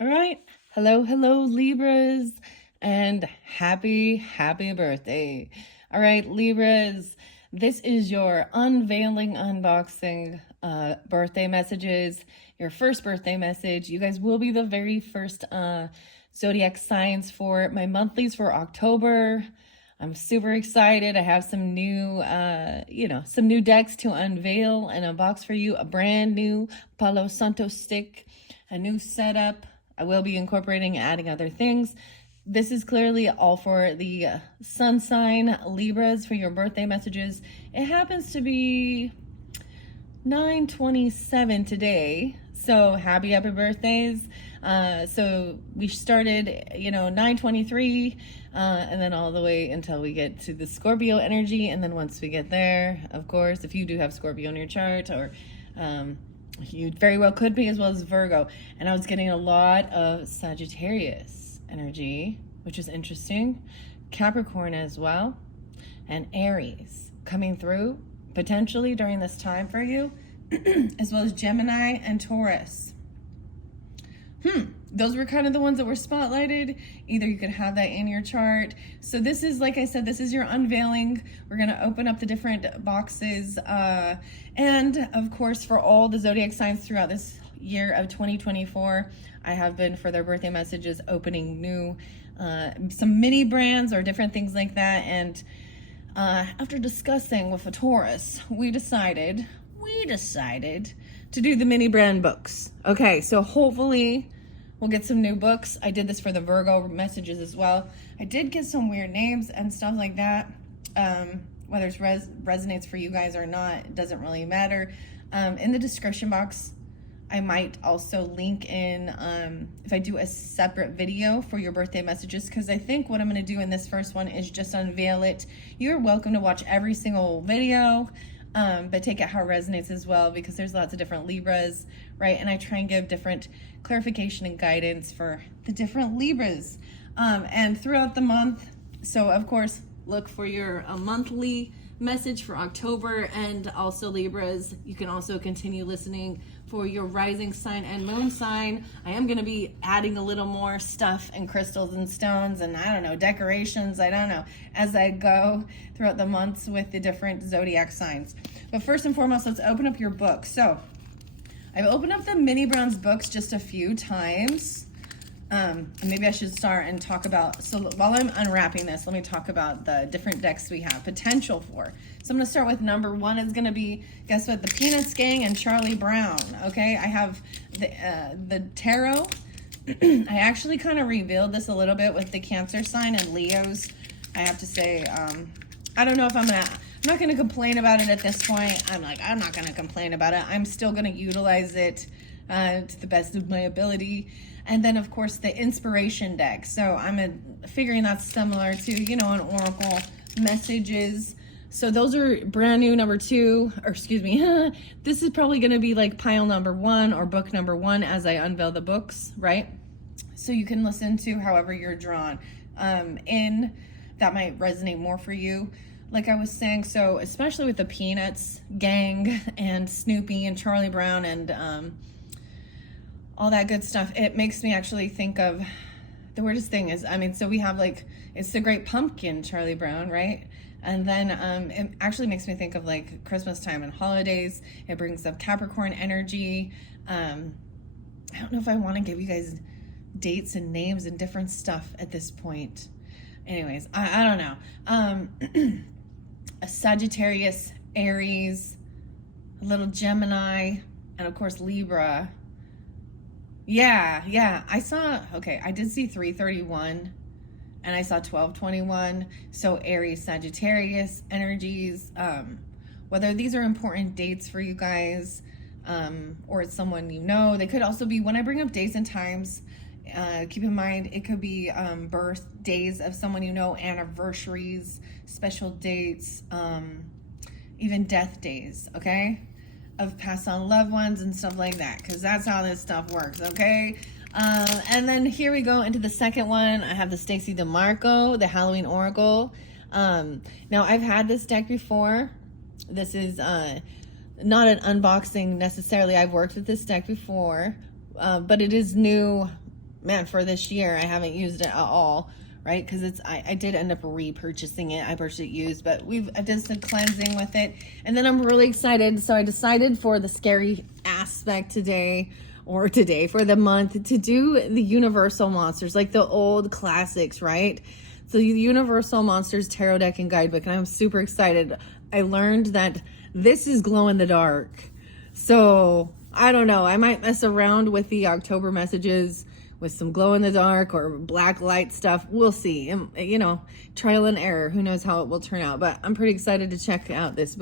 All right. Hello, hello, Libras, and happy birthday. All right, Libras, this is your unveiling unboxing birthday messages, your first birthday message. You guys will be the very first zodiac signs for my monthlies for October. I'm super excited. I have some new, some new decks to unveil and unbox for you. A brand new Palo Santo stick, a new setup. I will be incorporating, adding other things. This is clearly all for the sun sign Libras for your birthday messages. It happens to be 9/27 today, so happy birthdays. So we started 9/23 and then all the way until we get to the Scorpio energy. And then once we get there, of course, if you do have Scorpio in your chart, or you very well could be, as well as Virgo. And I was getting a lot of Sagittarius energy, which is interesting. Capricorn as well, and Aries coming through potentially during this time for you, as well as Gemini and Taurus. Those were kind of the ones that were spotlighted. Either you could have that in your chart. So this is, like I said, this is your unveiling. We're going to open up the different boxes. And of course, for all the zodiac signs throughout this year of 2024, I have been, for their birthday messages, opening new, some mini brands or different things like that. And after discussing with a Taurus, we decided to do the mini brand books. Okay, so hopefully we'll get some new books. I did this for the Virgo messages as well. I did get some weird names and stuff like that. Whether it resonates for you guys or not, it doesn't really matter. In the description box, I might also link in if I do a separate video for your birthday messages, because I think what I'm going to do in this first one is just unveil it. You're welcome to watch every single video, but take it how it resonates as well, because there's lots of different Libras, right? And I try and give different clarification and guidance for the different Libras and throughout the month. So of course, look for your monthly message for October. And also, Libras, you can also continue listening for your rising sign and moon sign. I am going to be adding a little more stuff and crystals and stones and, I don't know, decorations, I don't know, as I go throughout the months with the different zodiac signs. But first and foremost, let's open up your book. So I've opened up the mini bronze books just a few times. And maybe I should start and talk about, so while I'm unwrapping this, let me talk about the different decks we have potential for. So I'm going to start with number one. Is going to be, guess what, the Peanuts Gang and Charlie Brown. Okay, I have the tarot. I actually kind of revealed this a little bit with the Cancer sign and Leos. I have to say, I don't know if I'm not going to complain about it at this point. I'm not going to complain about it. I'm still going to utilize it to the best of my ability. And then, of course, the inspiration deck. So I'm figuring that's similar to, an oracle messages. So those are brand new, number two, or excuse me, this is probably going to be like pile number one or book number one as I unveil the books, right? So you can listen to however you're drawn in. That might resonate more for you. Like I was saying, so especially with the Peanuts Gang and Snoopy and Charlie Brown and all that good stuff, it makes me actually think of, the weirdest thing is, so we have it's the Great Pumpkin, Charlie Brown, right? And then it actually makes me think of like Christmas time and holidays. It brings up Capricorn energy. I don't know if I want to give you guys dates and names and different stuff at this point. Anyways, I don't know. A Sagittarius, Aries, a little Gemini, and of course Libra. Yeah, I did see 331 and I saw 1221. So Aries, Sagittarius energies, whether these are important dates for you guys, or it's someone you know. They could also be, when I bring up days and times, keep in mind, it could be birthdays of someone you know, anniversaries, special dates, even death days, okay? Of passed on loved ones and stuff like that, because that's how this stuff works, okay? And then here we go into the second one. I have the Stacey DeMarco, the Halloween Oracle. Now, I've had this deck before. This is not an unboxing necessarily. I've worked with this deck before, but it is new man, for this year, I haven't used it at all, right? Because I did end up repurchasing it. I purchased it used, but I did some cleansing with it. And then I'm really excited. So I decided for the scary aspect today for the month to do the Universal Monsters, like the old classics, right? So the Universal Monsters Tarot Deck and Guidebook, and I'm super excited. I learned that this is glow in the dark. So I don't know. I might mess around with the October messages with some glow in the dark or black light stuff. We'll see. You know, trial and error. Who knows how it will turn out? But I'm pretty excited to check out this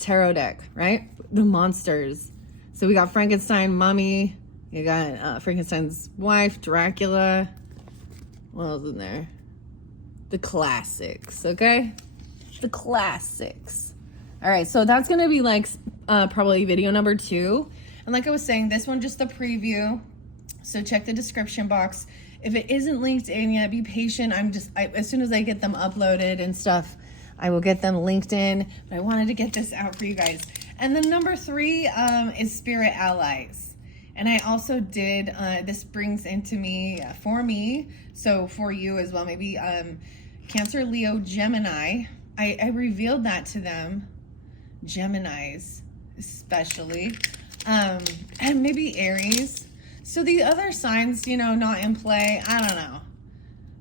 tarot deck, right? The monsters. So we got Frankenstein, Mummy. You got Frankenstein's wife, Dracula. What else in there? The classics, okay? The classics. All right, so that's going to be like probably video number 2. And like I was saying, this one just the preview. So check the description box. If it isn't linked in yet, be patient. As soon as I get them uploaded and stuff, I will get them linked in. But I wanted to get this out for you guys. And then number 3 is Spirit Allies. And I also did, this brings into me, for me, so for you as well, maybe Cancer, Leo, Gemini. I revealed that to them, Geminis especially, and maybe Aries. So the other signs, you know, not in play, I don't know.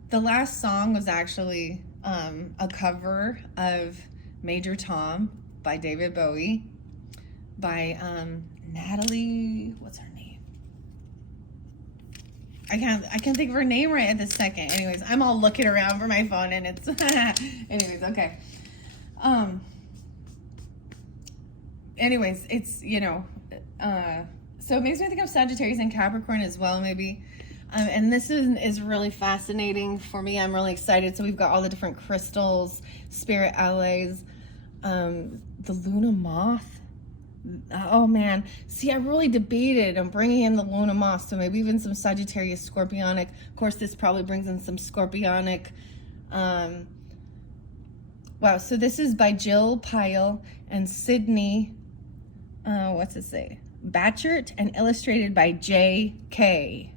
The last song was actually a cover of Major Tom by David Bowie, by Natalie, what's her name? I can't think of her name right at this second. Anyways, I'm all looking around for my phone and it's anyways, okay. Anyways, it's, you know, so it makes me think of Sagittarius and Capricorn as well, maybe. And this is really fascinating for me. I'm really excited. So we've got all the different crystals, Spirit Allies, the Luna Moth. Oh man, see, I really debated on bringing in the Luna Moth, so maybe even some Sagittarius, Scorpionic. Of course, this probably brings in some Scorpionic. Wow, so this is by Jill Pyle and Sydney, what's it say? Batchert, and illustrated by J.K.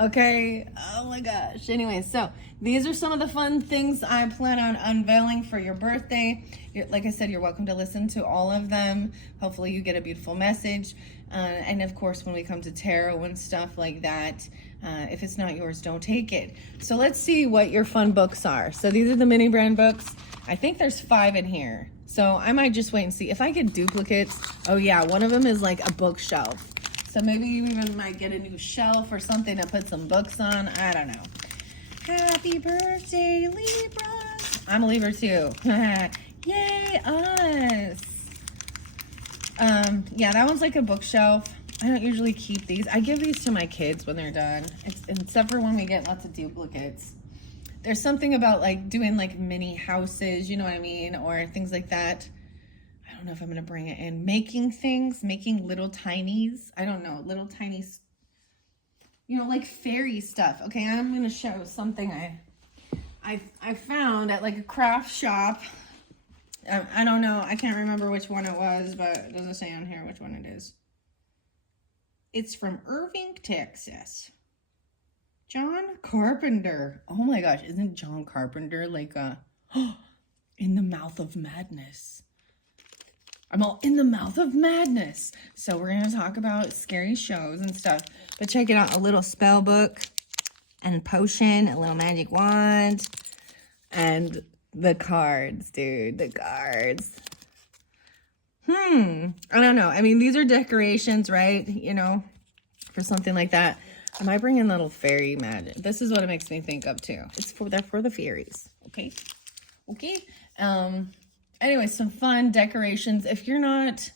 Okay, oh my gosh. Anyway, so these are some of the fun things I plan on unveiling for your birthday. Like I said, you're welcome to listen to all of them. Hopefully you get a beautiful message. And of course, when we come to tarot and stuff like that, if it's not yours, don't take it. So let's see what your fun books are. So these are the mini brand books. I think there's 5 in here. So I might just wait and see. If I get duplicates, oh yeah, one of them is like a bookshelf. So maybe you even might get a new shelf or something to put some books on. I don't know. Happy birthday, Libra. I'm a Libra too. Yay, us. Yeah, that one's like a bookshelf. I don't usually keep these. I give these to my kids when they're done. Except for when we get lots of duplicates. There's something about like doing like mini houses, you know what I mean? Or things like that. I don't know if I'm going to bring it in. Making things, making little tinies. I don't know, little tiny, you know, like fairy stuff. Okay, I'm going to show something I found at like a craft shop. I don't know. I can't remember which one it was, but it doesn't say on here which one it is. It's from Irving, Texas. John Carpenter. Oh my gosh, isn't John Carpenter like in the mouth of madness? I'm all in the mouth of madness. So we're going to talk about scary shows and stuff. But check it out. A little spell book and potion, a little magic wand, and the cards, dude. The cards. I don't know. I mean, these are decorations, right? You know, for something like that. I might bring in little fairy magic. This is what it makes me think of too. They're for the fairies. Okay. Okay. Anyway, some fun decorations. If you're not,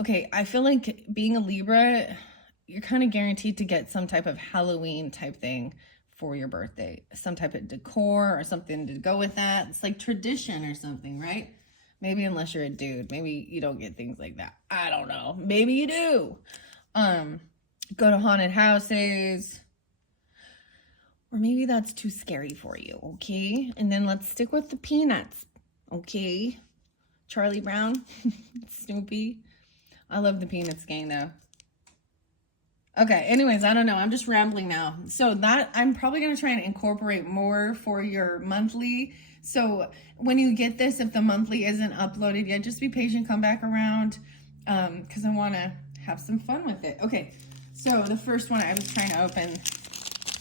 okay, I feel like being a Libra, you're kind of guaranteed to get some type of Halloween type thing for your birthday. Some type of decor or something to go with that. It's like tradition or something, right? Maybe unless you're a dude. Maybe you don't get things like that. I don't know. Maybe you do. Go to haunted houses. Or maybe that's too scary for you, okay? And then let's stick with the peanuts. Okay, Charlie Brown, Snoopy. I love the Peanuts gang though. Okay, anyways, I don't know. I'm just rambling now. So that I'm probably going to try and incorporate more for your monthly. So when you get this, if the monthly isn't uploaded yet, just be patient, come back around, because I want to have some fun with it. Okay, so the first one I was trying to open.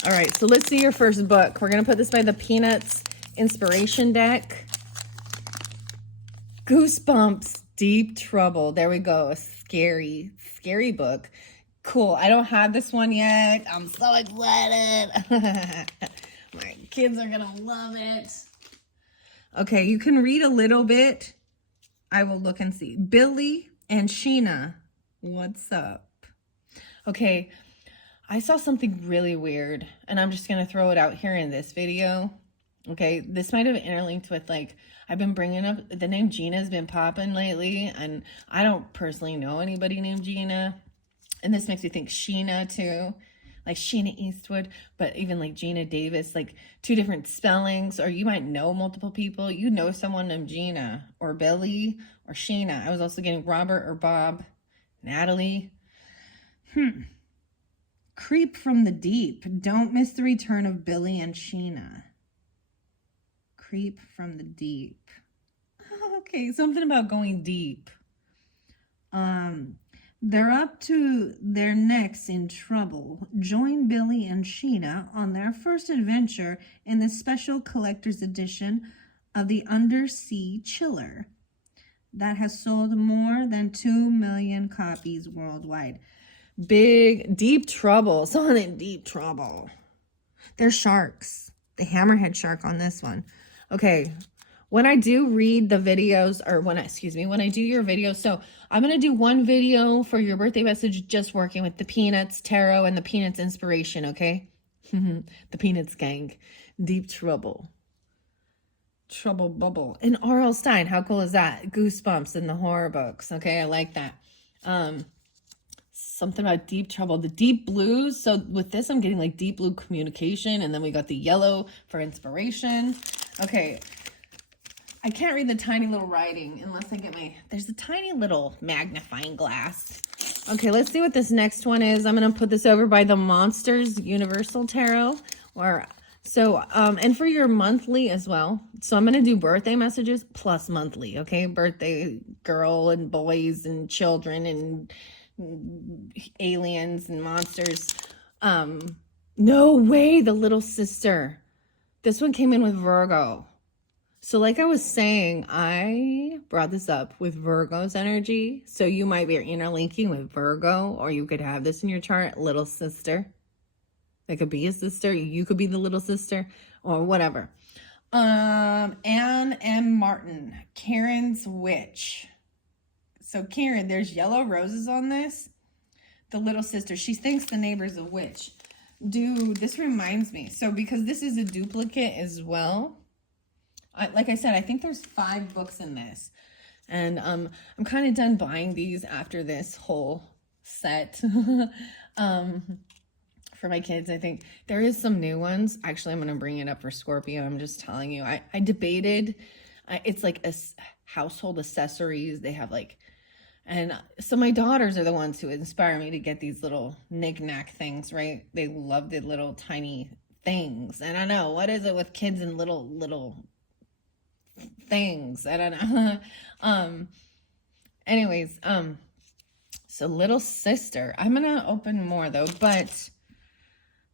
All right, so let's see your first book. We're going to put this by the Peanuts Inspiration Deck. Goosebumps, Deep Trouble. There we go. A scary, scary book. Cool. I don't have this one yet. I'm so excited. My kids are going to love it. Okay, you can read a little bit. I will look and see. Billy and Sheena, what's up? Okay, I saw something really weird, and I'm just going to throw it out here in this video. Okay, this might have interlinked with, like, I've been bringing up, the name Gina has been popping lately, and I don't personally know anybody named Gina. And this makes me think Sheena too, like Sheena Eastwood, but even like Gina Davis, like two different spellings, or you might know multiple people. You know someone named Gina or Billy or Sheena. I was also getting Robert or Bob, Natalie. Creep from the Deep. Don't miss the return of Billy and Sheena. Creep from the Deep. Okay, something about going deep. They're up to their necks in trouble. Join Billy and Sheena on their first adventure in the special collector's edition of the Undersea Chiller that has sold more than 2 million copies worldwide. Big, deep trouble. Someone in deep trouble. They're sharks. The hammerhead shark on this one. Okay. When I do read the videos, or when I do your videos, so I'm going to do one video for your birthday message, just working with the Peanuts Tarot and the Peanuts Inspiration, okay? The Peanuts gang. Deep Trouble. Trouble Bubble. And R.L. Stine, how cool is that? Goosebumps in the horror books, okay? I like that. Something about Deep Trouble. The deep blues. So with this, I'm getting like deep blue communication, and then we got the yellow for inspiration. Okay. I can't read the tiny little writing unless I get there's a tiny little magnifying glass. Okay, let's see what this next one is. I'm going to put this over by the Monsters Universal Tarot. And for your monthly as well. So I'm going to do birthday messages plus monthly, okay? Birthday girl and boys and children and aliens and monsters. No way, the little sister. This one came in with Virgo. So like I was saying, I brought this up with Virgo's energy. So you might be interlinking with Virgo, or you could have this in your chart, little sister. That could be a sister. You could be the little sister or whatever. Anne M. Martin, Karen's Witch. So Karen, there's yellow roses on this. The little sister, she thinks the neighbor's a witch. Dude, this reminds me. So because this is a duplicate as well, like I said, I think there's 5 books in this. And I'm kind of done buying these after this whole set. For my kids, I think there is some new ones. Actually, I'm going to bring it up for Scorpio. I'm just telling you. I debated. It's like a household accessories. They have like, and so my daughters are the ones who inspire me to get these little knick-knack things, right? They love the little tiny things. And I know, what is it with kids and little things? I don't know. Anyways, so little sister. I'm going to open more though, but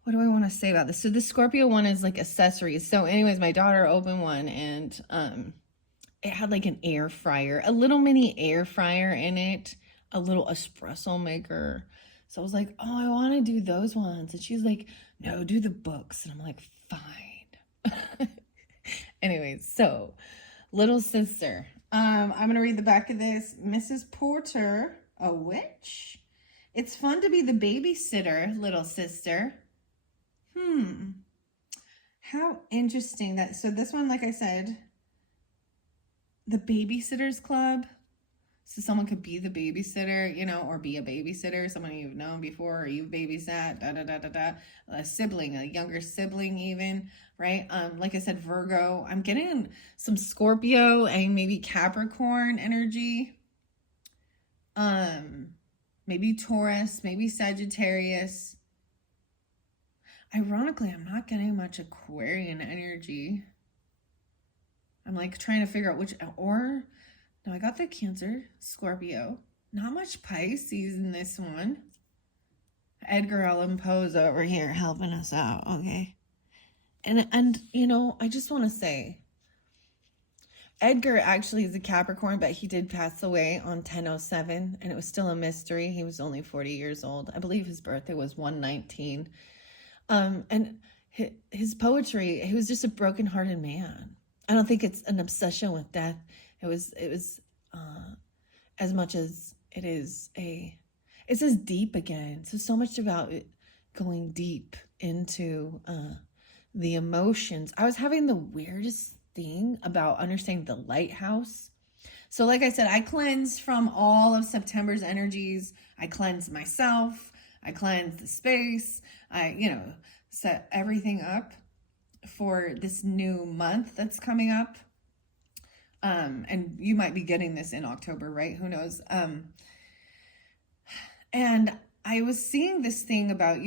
what do I want to say about this? So the Scorpio one is like accessories. So anyways, my daughter opened one, and it had like an air fryer, a little mini air fryer in it, a little espresso maker. So I was like, oh, I want to do those ones. And she's like, no, do the books. And I'm like, fine. Anyways, so little sister. I'm going to read the back of this. Mrs. Porter, a witch. It's fun to be the babysitter, little sister. How interesting that. So this one, like I said, the babysitters club. So someone could be the babysitter, you know, or be a babysitter, someone you've known before, or you've babysat, a sibling, a younger sibling even, right? Like I said, Virgo. I'm getting some Scorpio and maybe Capricorn energy. maybe Taurus, maybe Sagittarius. Ironically, I'm not getting much Aquarian energy. I'm like trying to figure out which, or no, I got the Cancer, Scorpio. Not much Pisces in this one. Edgar Allan Poe's over here helping us out, okay? And you know, I just want to say, Edgar actually is a Capricorn, but he did pass away on 10/07, and it was still a mystery. He was only 40 years old. I believe his birthday was 1/19. And his poetry, he was just a broken-hearted man. I don't think it's an obsession with death. It was as much as it is it says deep again. So much about it going deep into the emotions. I was having the weirdest thing about understanding the lighthouse. So like I said, I cleansed from all of September's energies. I cleansed myself. I cleansed the space. I, set everything up for this new month that's coming up. And you might be getting this in October, right? Who knows? And I was seeing this thing about,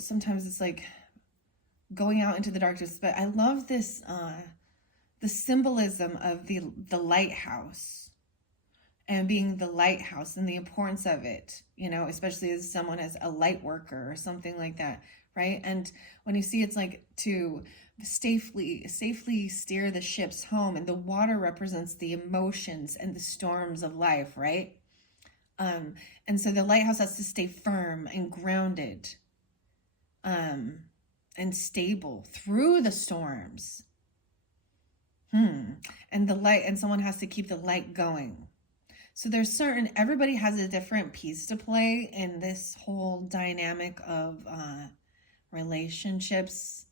sometimes it's like going out into the darkness, but I love this, the symbolism of the lighthouse and being the lighthouse and the importance of it, especially as someone as a light worker or something like that, right? And when you see it's like to safely steer the ships home, and the water represents the emotions and the storms of life, right? And so the lighthouse has to stay firm and grounded, and stable through the storms. And the light, and someone has to keep the light going. So there's everybody has a different piece to play in this whole dynamic of relationships.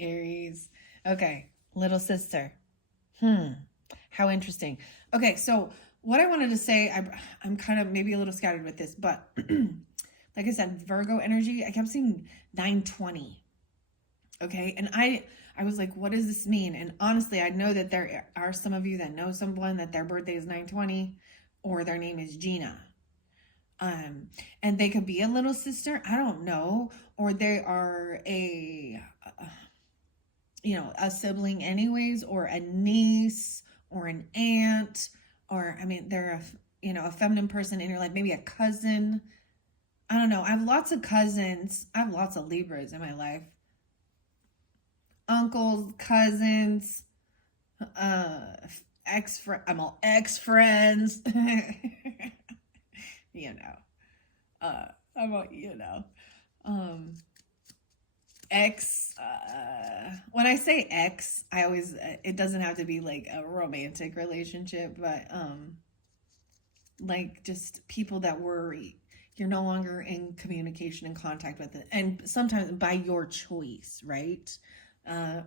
Aries. Okay, little sister. How interesting. Okay, so what I wanted to say, I'm kind of maybe a little scattered with this, but like I said, Virgo energy, I kept seeing 920. Okay, and I was like, what does this mean? And honestly, I know that there are some of you that know someone that their birthday is 920 or their name is Gina. And they could be a little sister, I don't know, or they are a sibling anyways, or a niece or an aunt, or they're a feminine person in your life, maybe a cousin. I don't know. I have lots of cousins. I have lots of Libras in my life. Uncles, cousins, ex-friends, when I say ex, I always, it doesn't have to be like a romantic relationship, but, like just people that you're no longer in communication and contact with it. And sometimes by your choice, right?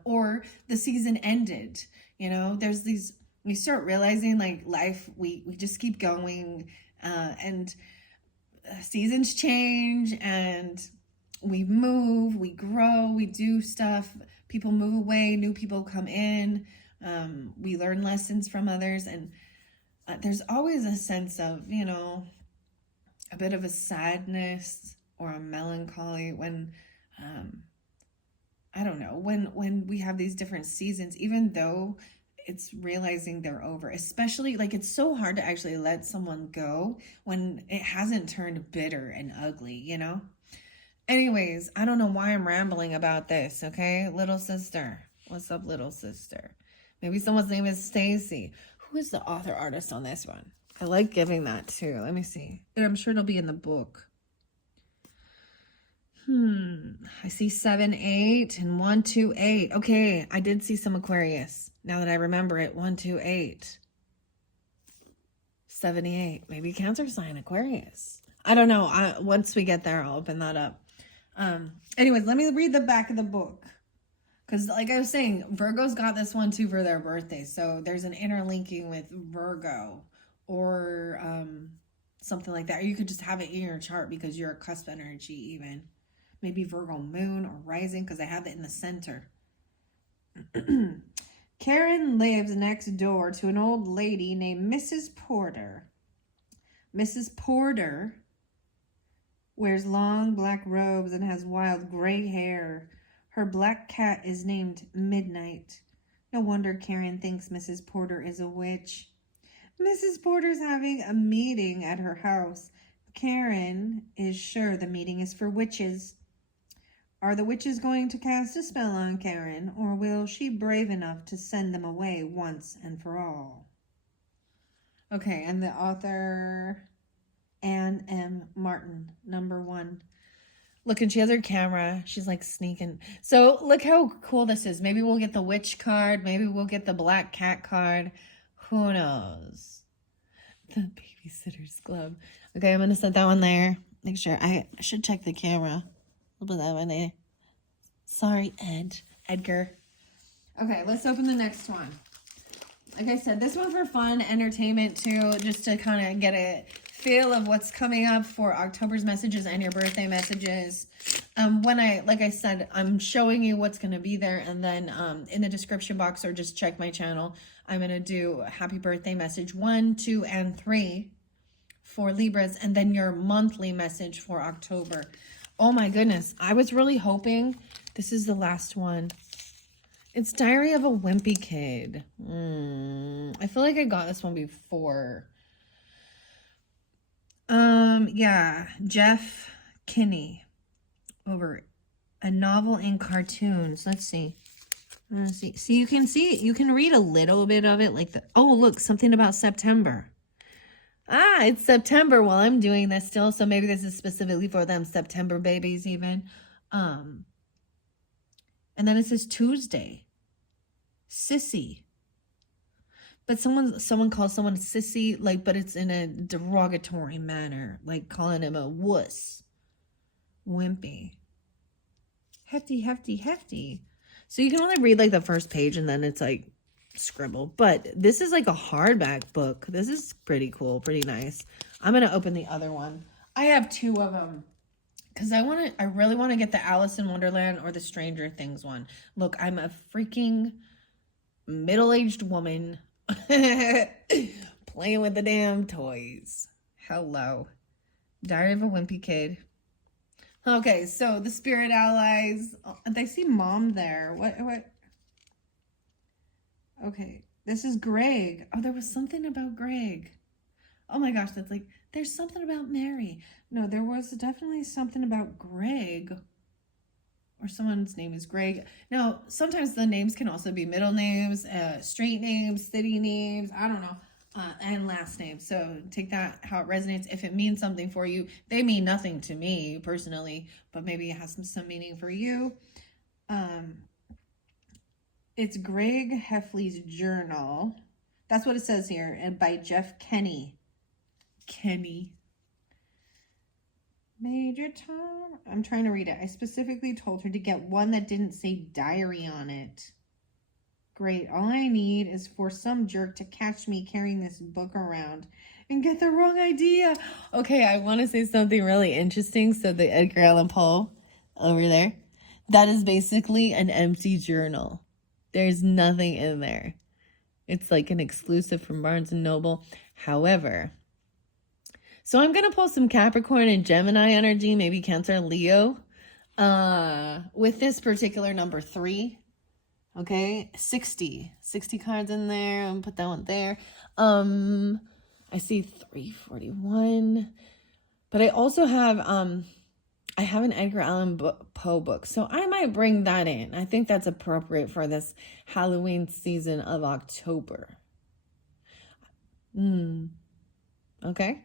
Or the season ended, there's these, we start realizing like life, we just keep going, and seasons change, and we move, we grow, we do stuff, people move away, new people come in, we learn lessons from others, and there's always a sense of, a bit of a sadness or a melancholy when, I don't know, when we have these different seasons, even though it's realizing they're over, especially like it's so hard to actually let someone go when it hasn't turned bitter and ugly, Anyways, I don't know why I'm rambling about this, okay? Little sister. What's up, little sister? Maybe someone's name is Stacy. Who is the author artist on this one? I like giving that too. Let me see. I'm sure it'll be in the book. I see 7, 8, and 1, 2, 8. Okay, I did see some Aquarius. Now that I remember it, 1, 2, 8. 78. Maybe Cancer sign Aquarius. I don't know. Once we get there, I'll open that up. Anyways, let me read the back of the book. Because like I was saying, Virgo's got this one too for their birthday. So there's an interlinking with Virgo or something like that. Or you could just have it in your chart because you're a cusp energy even. Maybe Virgo moon or rising, because I have it in the center. Karen lives next door to an old lady named Mrs. Porter. Mrs. Porter wears long black robes and has wild gray hair. Her black cat is named Midnight. No wonder Karen thinks Mrs. Porter is a witch. Mrs. Porter's having a meeting at her house. Karen is sure the meeting is for witches. Are the witches going to cast a spell on Karen, or will she brave enough to send them away once and for all? Okay, and the author, Anne M. Martin, number 1. Look, and she has her camera. She's like sneaking. So look how cool this is. Maybe we'll get the witch card. Maybe we'll get the black cat card. Who knows? The Babysitter's Club. Okay, I'm going to set that one there. Make sure. I should check the camera. We'll put that one there. Sorry, Edgar. Okay, let's open the next one. Like I said, this one for fun, entertainment too, just to kind of get a feel of what's coming up for October's messages and your birthday messages. Like I said, I'm showing you what's going to be there, and then in the description box, or just check my channel, I'm going to do happy birthday message 1, 2, and 3 for Libras, and then your monthly message for October. Oh my goodness, I was really hoping this is the last one. It's Diary of a Wimpy Kid. I feel like I got this one before. Yeah, Jeff Kinney over a novel in cartoons. Let's see. See, you can see it. You can read a little bit of it, like oh, look, something about September. Ah, it's September while I'm doing this still, so maybe this is specifically for them September babies even. And then it says Tuesday. Sissy. But someone calls someone sissy, like, but it's in a derogatory manner, like calling him a wuss. Wimpy. Hefty. So you can only read like the first page and then it's like scribble. But this is like a hardback book. This is pretty cool, pretty nice. I'm going to open the other one. I have 2 of them because I really want to get the Alice in Wonderland or the Stranger Things one. Look, I'm a freaking middle-aged woman playing with the damn toys. Hello. Diary of a Wimpy Kid. Okay, so the Spirit Allies. I see Mom there. What? Okay, this is Greg. Oh, there was something about Greg. Oh my gosh, that's like, there's something about Mary. No, there was definitely something about Greg. Or someone's name is Greg. Now, sometimes the names can also be middle names, street names, city names, I don't know, and last names. So take that how it resonates. If it means something for you, they mean nothing to me personally, but maybe it has some meaning for you. It's Greg Heffley's journal. That's what it says here, and by Jeff Kinney. Major Tom. I'm trying to read it. I specifically told her to get one that didn't say diary on it. Great. All I need is for some jerk to catch me carrying this book around and get the wrong idea. Okay, I want to say something really interesting. So the Edgar Allan Poe over there, that is basically an empty journal. There's nothing in there. It's like an exclusive from Barnes & Noble. However, so I'm going to pull some Capricorn and Gemini energy, maybe Cancer and Leo, with this particular number 3. Okay, 60 cards in there. I'm going to put that one there. I see 341, but I also have, I have an Edgar Allan Poe book, so I might bring that in. I think that's appropriate for this Halloween season of October. Okay.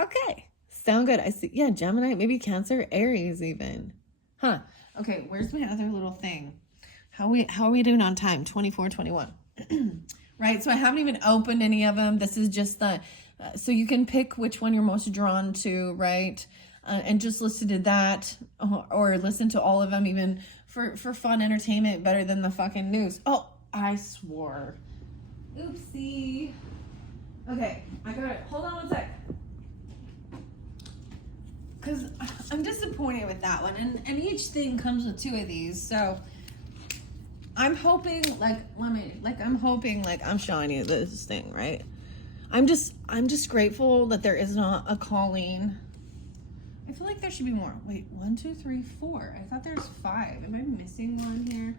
Okay, sound good. I see. Yeah, Gemini, maybe Cancer, Aries even. Huh. Okay, where's my other little thing? How are we doing on time? 24, 21. Right, so I haven't even opened any of them. This is just the, so you can pick which one you're most drawn to, right? And just listen to that, or listen to all of them, even for fun entertainment, better than the fucking news. Oh, I swore. Oopsie. Okay, I got it. Hold on one sec. Because I'm disappointed with that one. And each thing comes with 2 of these. So I'm hoping, I'm hoping, I'm showing you this thing, right? I'm just grateful that there is not a Colleen. I feel like there should be more. Wait, 1, 2, 3, 4. I thought there's 5. Am I missing one here?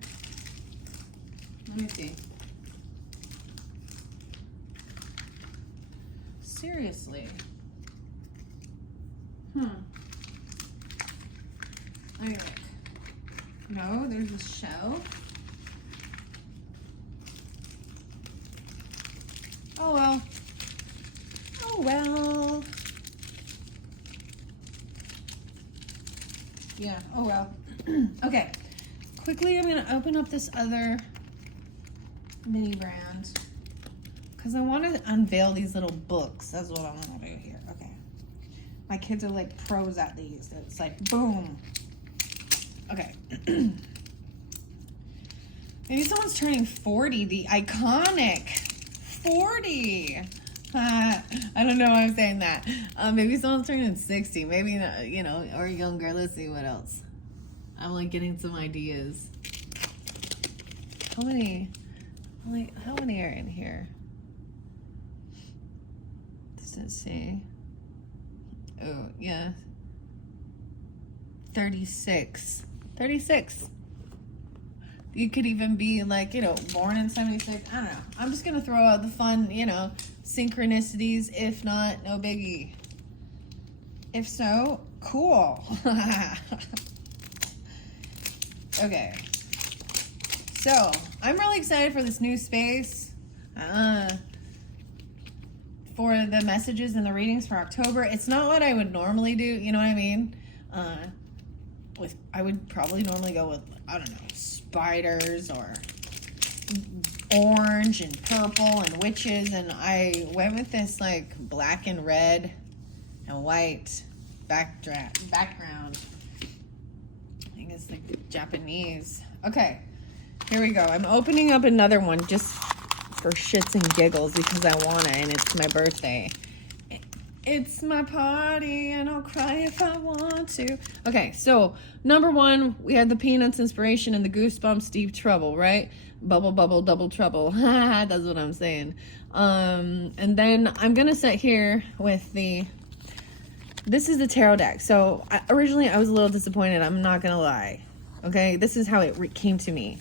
Let me see. Seriously. Let me look. No, there's a shell. Oh well. Oh well. Yeah, oh well. Okay. Quickly, I'm going to open up this other mini brand because I want to unveil these little books. That's what I want to do here. Okay. My kids are like pros at these. It's like, boom. Okay. Maybe someone's turning 40. The iconic 40. I don't know why I'm saying that. Maybe someone's turning 60. Maybe, you know, or younger. Let's see what else. I'm like getting some ideas. How many are in here? Does it say? Oh, yeah. 36. 36. You could even be like, you know, born in 76. I don't know. I'm just going to throw out the fun, you know, synchronicities. If not, no biggie. If so, cool. Okay. So, I'm really excited for this new space. For the messages and the readings for October. It's not what I would normally do, you know what I mean? I would probably normally go with, I don't know, spiders or orange and purple and witches, and I went with this like black and red and white background. I think it's like Japanese. Okay, here we go. I'm opening up another one just for shits and giggles because I want it and it's my birthday. It's my party and I'll cry if I want to. Okay, so number 1, we had the Peanuts inspiration and the Goosebumps Deep Trouble, right? Bubble, bubble, double trouble. That's what I'm saying. And then I'm going to sit here with this is the tarot deck. So originally I was a little disappointed. I'm not going to lie. Okay, this is how it came to me.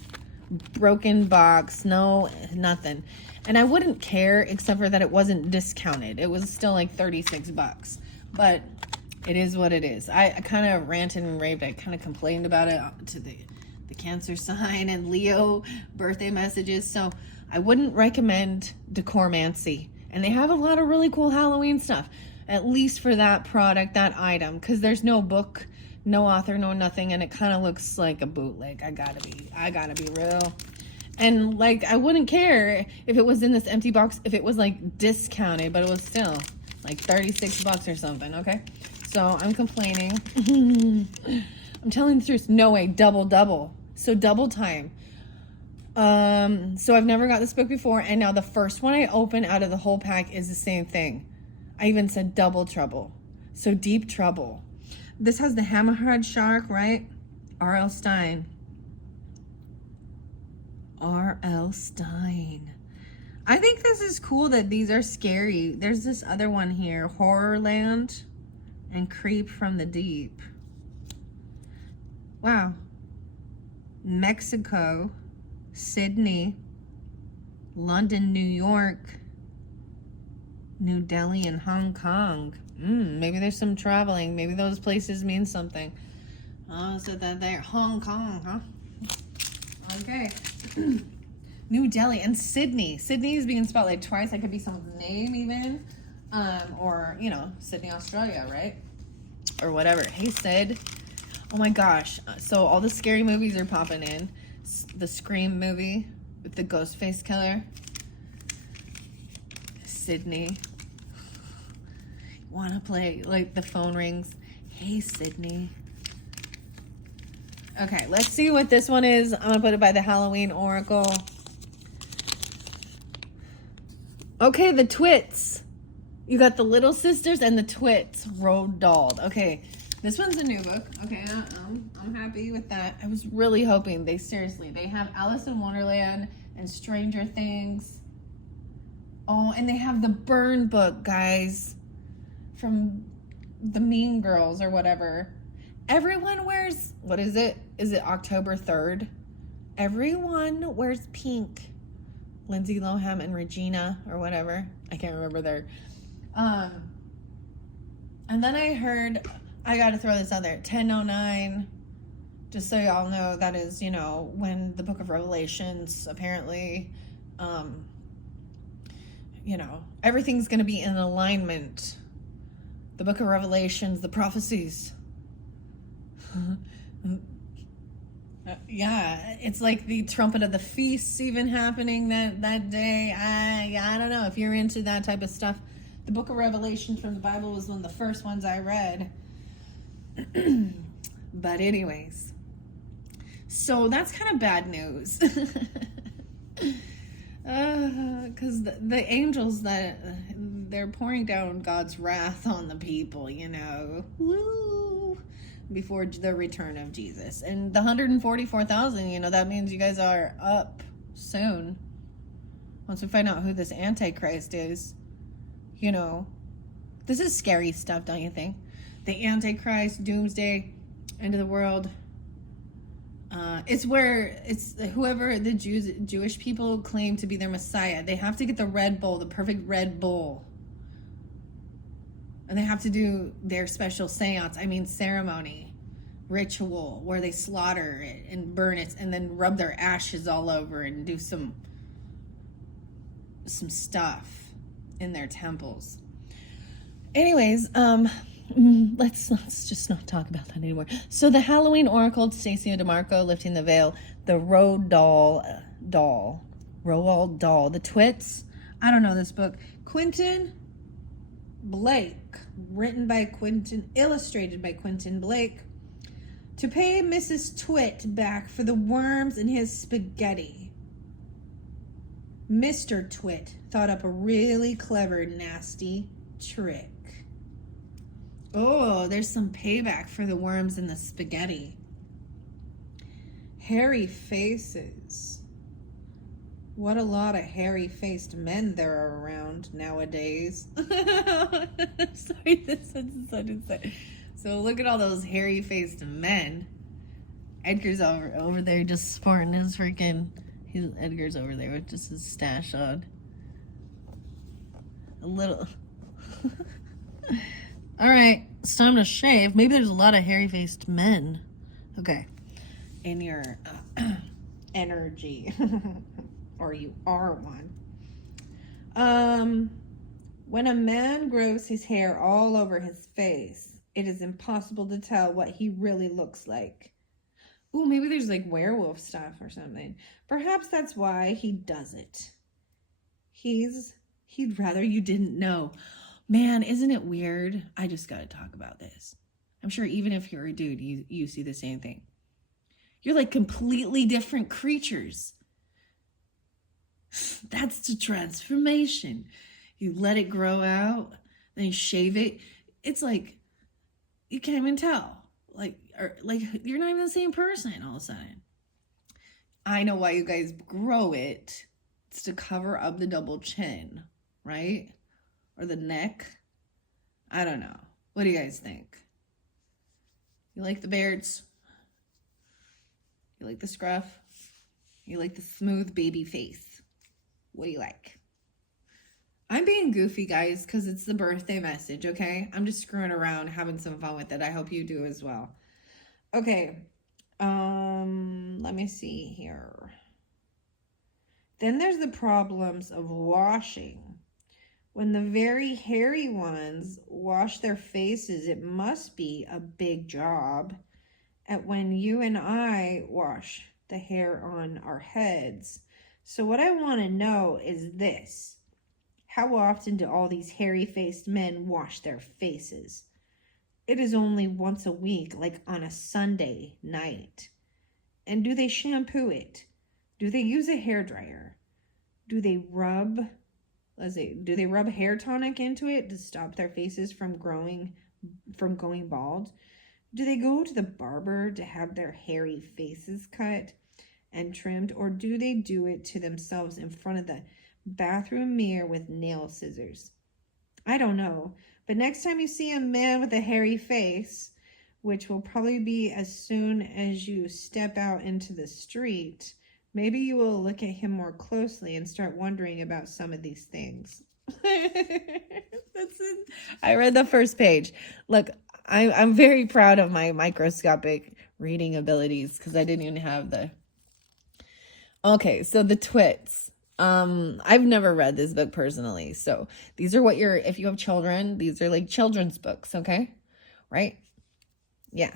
Broken box, no, nothing. And I wouldn't care except for that it wasn't discounted. It was still like 36 bucks. But it is what it is. I kind of ranted and raved. I kind of complained about it to the Cancer sign and Leo birthday messages. So I wouldn't recommend Decormancy. And they have a lot of really cool Halloween stuff. At least for that product, that item. Because there's no book, no author, no nothing. And it kind of looks like a bootleg. I gotta be real. And like, I wouldn't care if it was in this empty box, if it was like discounted, but it was still like 36 bucks or something, okay? So I'm complaining. I'm telling the truth. No way, double. So double time. So I've never got this book before, and now the first one I open out of the whole pack is the same thing. I even said double trouble. So deep trouble. This has the hammerhead shark, right? R.L. Stein. R.L. Stein. I think this is cool that these are scary. There's this other one here, Horrorland and Creep from the Deep. Wow. Mexico, Sydney, London, New York, New Delhi, and Hong Kong. Maybe there's some traveling. Maybe those places mean something. Oh, so that they're Hong Kong, huh? Okay. New Delhi and Sydney. Sydney is being spotlighted twice. That could be someone's name even. Or, you know, Sydney, Australia, right? Or whatever. Hey, Sid. Oh my gosh. So all the scary movies are popping in. The Scream movie with the ghost face killer. Sydney. Want to play, like, the phone rings. Hey, Sydney. Okay, let's see what this one is. I'm going to put it by the Halloween Oracle. Okay, the Twits. You got the Little Sisters and the Twits road dolled. Okay, this one's a new book. Okay, I'm happy with that. I was really hoping they have Alice in Wonderland and Stranger Things. Oh, and they have the burn book, guys, from the Mean Girls or whatever. Everyone wears, what is it? Is it October 3rd? Everyone wears pink. Lindsay Lohan and Regina or whatever. I can't remember their. Um, and then I heard, I got to throw this out there, 10:09. Just so y'all know, that is, when the book of Revelations apparently, everything's going to be in alignment. The book of Revelations, the prophecies. Yeah, it's like the trumpet of the feasts even happening that day. I don't know if you're into that type of stuff. The book of Revelation from the Bible was one of the first ones I read. But anyways, so that's kind of bad news. Because the angels, that they're pouring down God's wrath on the people, Woo! Before the return of Jesus. And the 144,000, that means you guys are up soon. Once we find out who this Antichrist is, this is scary stuff, don't you think? The Antichrist, doomsday, end of the world. It's whoever the Jewish people claim to be their Messiah. They have to get the red bull, the perfect red bull. And they have to do their special ceremony, ritual, where they slaughter it and burn it and then rub their ashes all over and do some stuff in their temples. Anyways, let's just not talk about that anymore. So the Halloween Oracle, Stacia DeMarco lifting the veil, the Roald Dahl, the Twits. I don't know this book. Quentin Blake, illustrated by Quentin Blake. To pay Mrs. Twit back for the worms in his spaghetti, Mr. Twit thought up a really clever, nasty trick. Oh, there's some payback for the worms in the spaghetti. Hairy faces. What a lot of hairy-faced men there are around nowadays. Sorry, this is such a sad. So look at all those hairy-faced men. Edgar's over there just sporting his Edgar's over there with just his stash on. A little. All right, it's time to shave. Maybe there's a lot of hairy-faced men. Okay. In your energy. Or you are one. When a man grows his hair all over his face, it is impossible to tell what he really looks like. Ooh, maybe there's like werewolf stuff or something. Perhaps that's why he does it. He'd rather you didn't know. Man, isn't it weird? I just gotta talk about this. I'm sure even if you're a dude, you see the same thing. You're like completely different creatures. That's the transformation. You let it grow out, then you shave it. It's like you can't even tell. Like you're not even the same person all of a sudden. I know why you guys grow it. It's to cover up the double chin, right? Or the neck. I don't know. What do you guys think? You like the beards? You like the scruff? You like the smooth baby face? What do you like? I'm being goofy, guys, because it's the birthday message, okay? I'm just screwing around, having some fun with it. I hope you do as well. Okay. Let me see here. Then there's the problems of washing. When the very hairy ones wash their faces, it must be a big job. And when you and I wash the hair on our heads. So what I want to know is this. How often do all these hairy-faced men wash their faces? It is only once a week, like on a Sunday night. And do they shampoo it? Do they use a hairdryer? Do they rub hair tonic into it to stop their faces from going bald? Do they go to the barber to have their hairy faces cut and trimmed, or do they do it to themselves in front of the Bathroom mirror with nail scissors. I don't know. But next time you see a man with a hairy face, which will probably be as soon as you step out into the street, maybe you will look at him more closely and start wondering about some of these things. That's it. I read the first page. Look, I'm very proud of my microscopic reading abilities because I didn't even have the. Okay, so the twits. I've never read this book personally. So these are what you're, if you have children, these are like children's books, okay? Right? Yeah.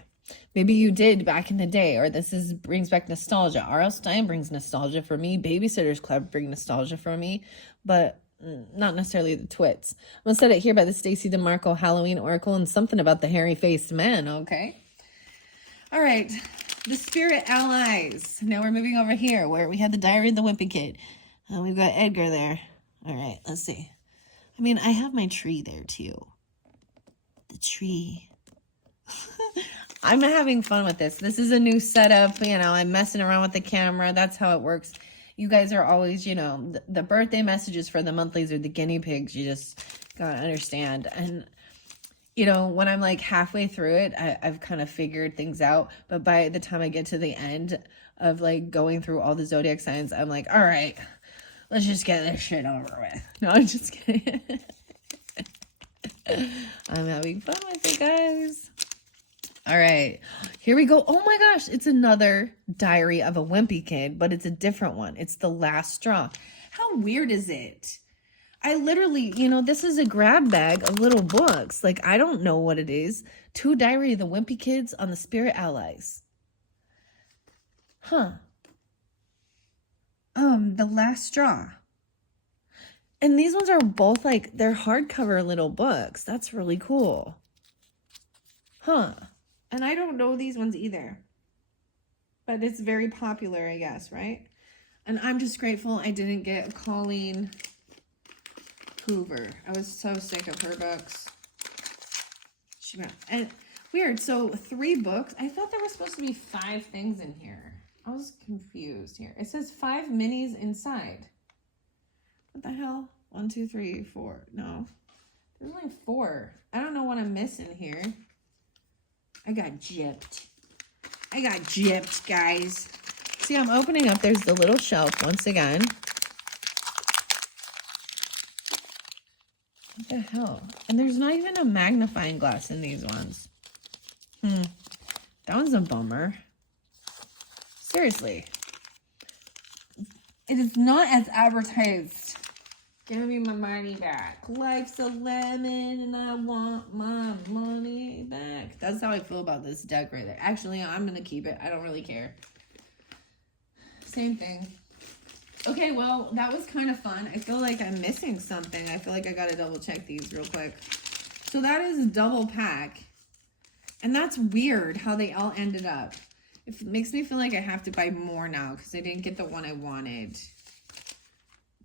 Maybe you did back in the day, or this is brings back nostalgia. R.L. Stein brings nostalgia for me. Babysitter's Club bring nostalgia for me, but not necessarily the twits. I'm gonna set it here by the Stacey DeMarco Halloween Oracle and something about the hairy-faced men, okay? All right, the Spirit Allies. Now we're moving over here where we had the Diary of the Wimpy Kid. We've got Edgar there. All right, let's see. I mean, I have my tree there too. The tree. I'm having fun with this. This is a new setup. You know, I'm messing around with the camera. That's how it works. You guys are always, you know, the birthday messages for the monthlies are the guinea pigs. You just gotta understand. And, you know, when I'm like halfway through it, I've kind of figured things out. But by the time I get to the end of like going through all the zodiac signs, I'm like, all right, let's just get this shit over with. No, I'm just kidding. I'm having fun with it, guys. All right, here we go. Oh my gosh, it's another Diary of a Wimpy Kid, but it's a different one. It's The Last Straw. How weird is it? I literally, you know, this is a grab bag of little books. Like, I don't know what it is. 2 Diary of the Wimpy Kids on the Spirit Allies. Huh. The Last Straw. And these ones are both like, they're hardcover little books. That's really cool. Huh. And I don't know these ones either. But it's very popular, I guess, right? And I'm just grateful I didn't get Colleen Hoover. I was so sick of her books. And weird. So 3 books. I thought there were supposed to be 5 things in here. I was confused here. It says 5 minis inside. What the hell? 1, 2, 3, 4. No. There's only 4. I don't know what I'm missing here. I got gypped. I got gypped, guys. See, I'm opening up. There's the little shelf once again. What the hell? And there's not even a magnifying glass in these ones. That one's a bummer. Seriously. It is not as advertised. Give me my money back. Life's a lemon and I want my money back. That's how I feel about this deck right there. Actually, I'm going to keep it. I don't really care. Same thing. Okay, well, that was kind of fun. I feel like I'm missing something. I feel like I got to double check these real quick. So that is a double pack. And that's weird how they all ended up. It makes me feel like I have to buy more now because I didn't get the one I wanted.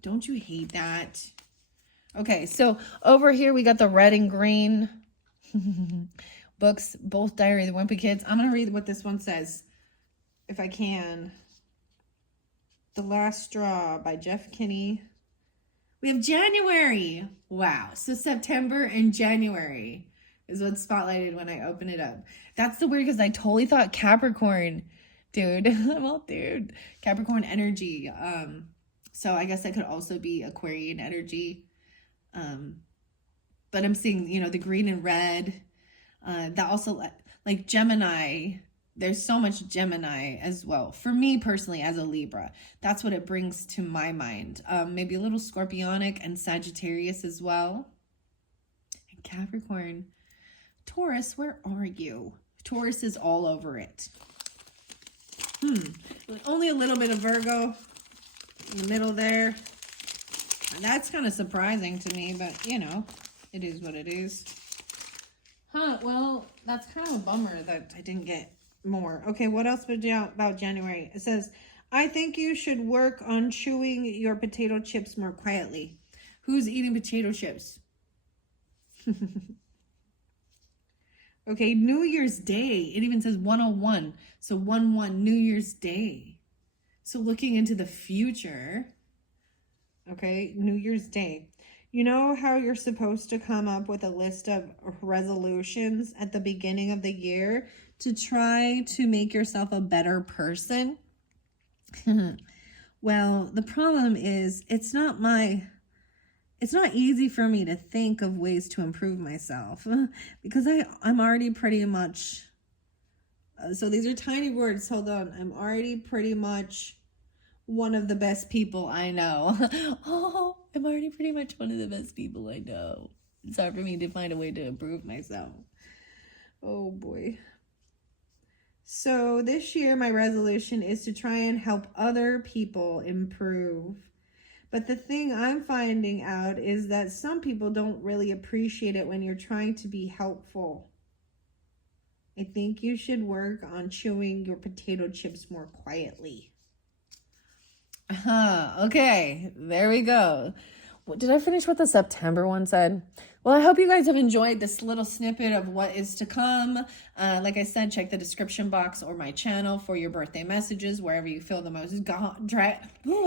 Don't you hate that? Okay, so over here we got the red and green books, both Diary of the Wimpy Kids. I'm going to read what this one says, if I can. The Last Straw by Jeff Kinney. We have January. Wow. So September and January is what's spotlighted when I open it up. That's the weird because I totally thought Capricorn, dude. Well, dude, Capricorn energy. So I guess that could also be Aquarian energy. But I'm seeing, you know, the green and red. That also, like Gemini, there's so much Gemini as well. For me personally, as a Libra, that's what it brings to my mind. Maybe a little Scorpionic and Sagittarius as well. And Capricorn. Taurus, where are you? Taurus is all over it. Only a little bit of Virgo in the middle there. That's kind of surprising to me, but you know, it is what it is. Well, that's kind of a bummer that I didn't get more. Okay, what else about January? It says, I think you should work on chewing your potato chips more quietly. Who's eating potato chips? Okay, New Year's Day. It even says 101. So 1/1, New Year's Day. So looking into the future. Okay, New Year's Day. You know how you're supposed to come up with a list of resolutions at the beginning of the year to try to make yourself a better person? Well, the problem is it's not easy for me to think of ways to improve myself because I'm already pretty much so these are tiny words. Hold on. I'm already pretty much one of the best people I know. Oh, I'm already pretty much one of the best people I know. It's hard for me to find a way to improve myself. Oh boy. So this year, my resolution is to try and help other people improve. But the thing I'm finding out is that some people don't really appreciate it when you're trying to be helpful. I think you should work on chewing your potato chips more quietly. Okay, there we go. Did I finish what the September one said? Well, I hope you guys have enjoyed this little snippet of what is to come. Like I said, check the description box or my channel for your birthday messages, wherever you feel the most I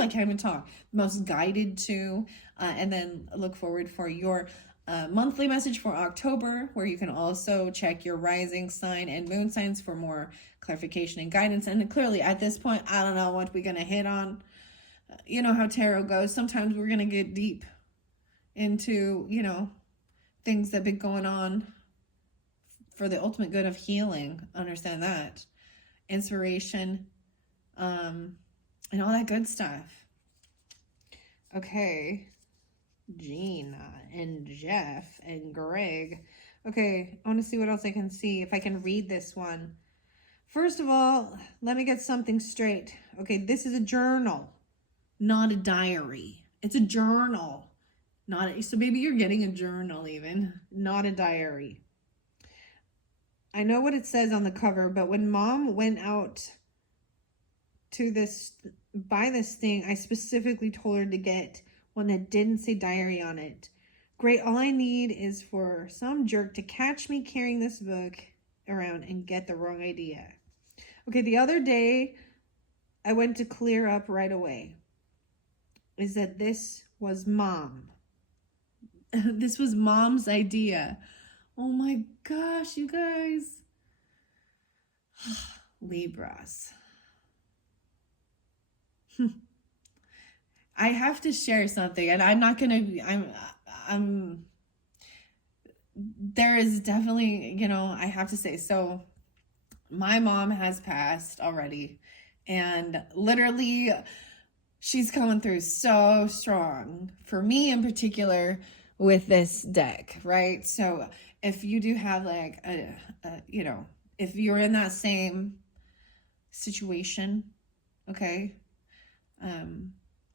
can't even talk. Most guided to, and then look forward for your monthly message for October, where you can also check your rising sign and moon signs for more clarification and guidance. And clearly, at this point, I don't know what we're gonna hit on. You know how tarot goes. Sometimes we're gonna get deep into, things that have been going on for the ultimate good of healing. Understand that. Inspiration, and all that good stuff. Okay. Gina and Jeff and Greg. Okay, I want to see what else I can see. If I can read this one. First of all, let me get something straight. Okay, this is a journal, not a diary. It's a journal. So maybe you're getting a journal even, not a diary. I know what it says on the cover, but when Mom went out to buy this thing, I specifically told her to get one that didn't say diary on it. Great, all I need is for some jerk to catch me carrying this book around and get the wrong idea. Okay, the other day, I went to clear up right away. Is that this was Mom. This was Mom's idea. Oh my gosh, you guys. Libras. I have to share something, and I'm not gonna. There is definitely, I have to say. So, my mom has passed already, and literally, she's coming through so strong for me in particular with this deck, right? So, if you do have like if you're in that same situation, okay,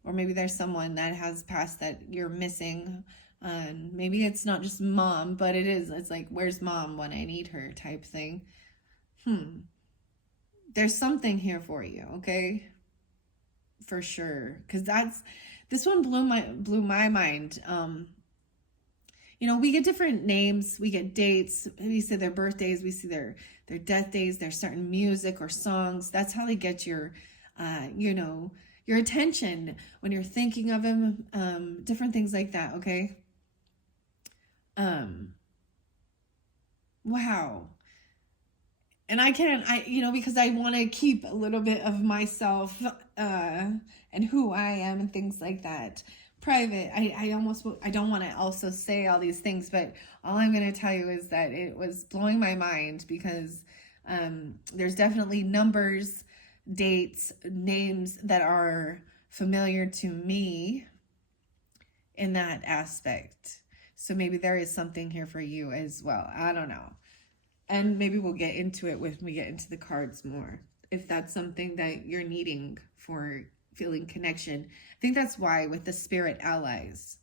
or maybe there's someone that has passed that you're missing. Maybe it's not just Mom, but it's like, where's Mom when I need her type thing. There's something here for you, okay? For sure. Because this one blew my mind. We get different names, we get dates, we see their birthdays, we see their death days, there's certain music or songs. That's how they get your your attention when you're thinking of him, different things like that, okay? Wow. And because I want to keep a little bit of myself and who I am and things like that private. I don't want to also say all these things, but all I'm going to tell you is that it was blowing my mind because there's definitely numbers, dates, names that are familiar to me in that aspect. So maybe there is something here for you as well. I don't know. And maybe we'll get into it when we get into the cards more, if that's something that you're needing for feeling connection. I think that's why with the spirit allies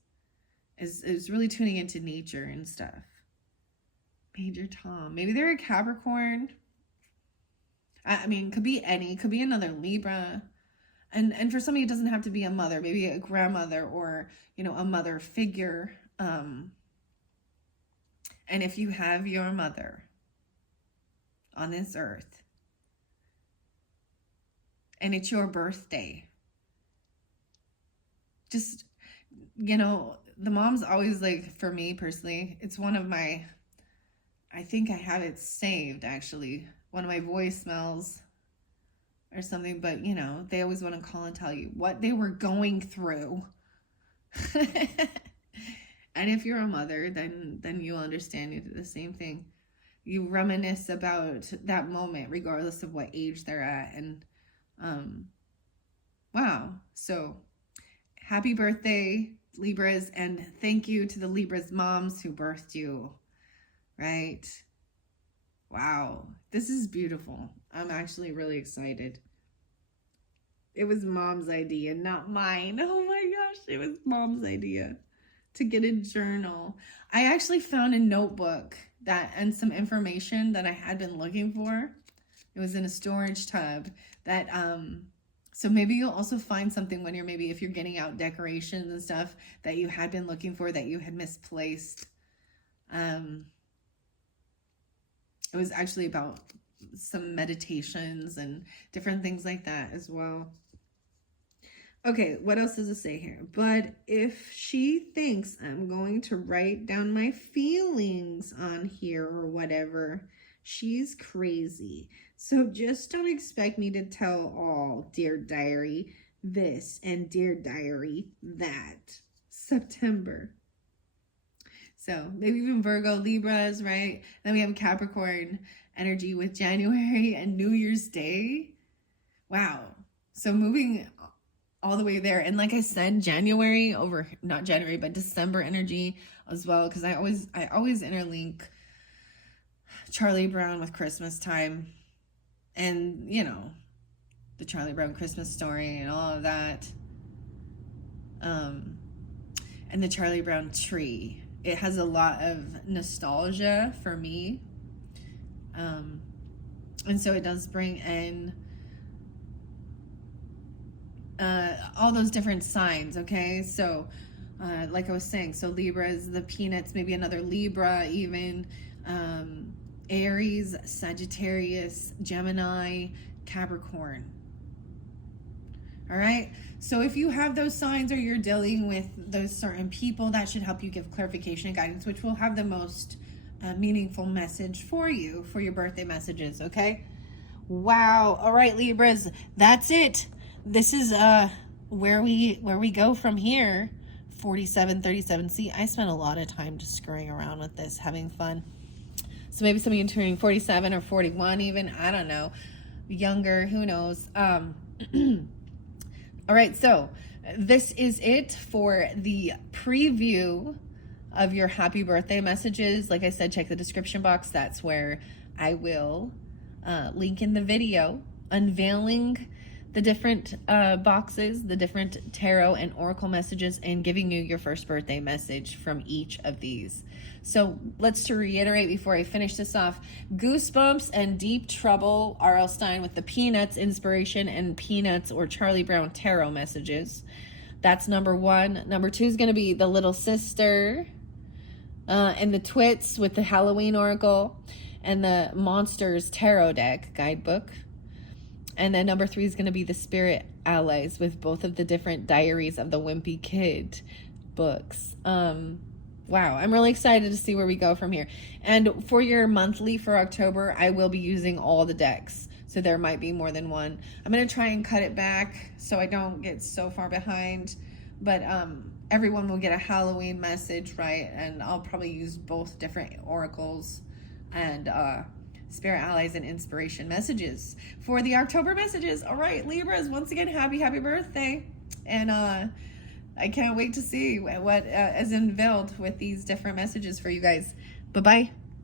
is really tuning into nature and stuff. Major Tom. Maybe they're a Capricorn. I mean, could be another Libra. And for somebody, it doesn't have to be a mother, maybe a grandmother or, a mother figure. And if you have your mother on this earth and it's your birthday, just you know, the mom's always like, for me personally, it's one of my, I think I have it saved actually, one of my voicemails or something, but you know, they always want to call and tell you what they were going through. And if you're a mother, then you'll understand you do the same thing. You reminisce about that moment regardless of what age they're at. And wow. So happy birthday, Libras, and thank you to the Libras moms who birthed you, right? Wow, this is beautiful. I'm actually really excited. It was mom's idea, not mine. Oh my gosh, it was mom's idea to get a journal. I actually found a notebook that and some information that I had been looking for. It was in a storage tub that so maybe you'll also find something when you're maybe if you're getting out decorations and stuff that you had been looking for that you had misplaced. It was actually about some meditations and different things like that as well. Okay, what else does it say here? But if she thinks I'm going to write down my feelings on here or whatever, she's crazy. So just don't expect me to tell all, dear diary, this and dear diary, that. September. So maybe even Virgo, Libras, right? Then we have Capricorn energy with January and New Year's Day. Wow. So moving all the way there. And like I said, January over, not January, but December energy as well. Because I always interlink Charlie Brown with Christmas time. And, you know, the Charlie Brown Christmas story and all of that. And the Charlie Brown tree. It has a lot of nostalgia for me. And so it does bring in all those different signs, okay? So like I was saying, so Libra is the peanuts, maybe another Libra even, Aries, Sagittarius, Gemini, Capricorn. All right, so if you have those signs or you're dealing with those certain people, that should help you give clarification and guidance, which will have the most meaningful message for you for your birthday messages, okay? Wow. All right, Libras, that's it. This is where we go from here. 4737. See, I spent a lot of time just screwing around with this, having fun. So maybe some of you turning 47 or 41 even, I don't know, younger, who knows. All right, so this is it for the preview of your happy birthday messages. Like I said, check the description box. That's where I will link in the video unveiling the different boxes, the different tarot and oracle messages, and giving you your first birthday message from each of these. So let's to reiterate before I finish this off, Goosebumps and Deep Trouble, R.L. Stine with the Peanuts inspiration and Peanuts or Charlie Brown tarot messages. That's number one. Number two is going to be The Little Sister and the Twits with the Halloween oracle and the Monsters tarot deck guidebook. And then number three is going to be the Spirit Allies with both of the different Diaries of the Wimpy Kid books. Wow, I'm really excited to see where we go from here. And for your monthly for October, I will be using all the decks. So there might be more than one. I'm going to try and cut it back so I don't get so far behind. But everyone will get a Halloween message, right? And I'll probably use both different oracles and Spirit Allies and inspiration messages for the October messages. All right, Libras, once again, happy birthday. And I can't wait to see what is unveiled with these different messages for you guys. Bye-bye.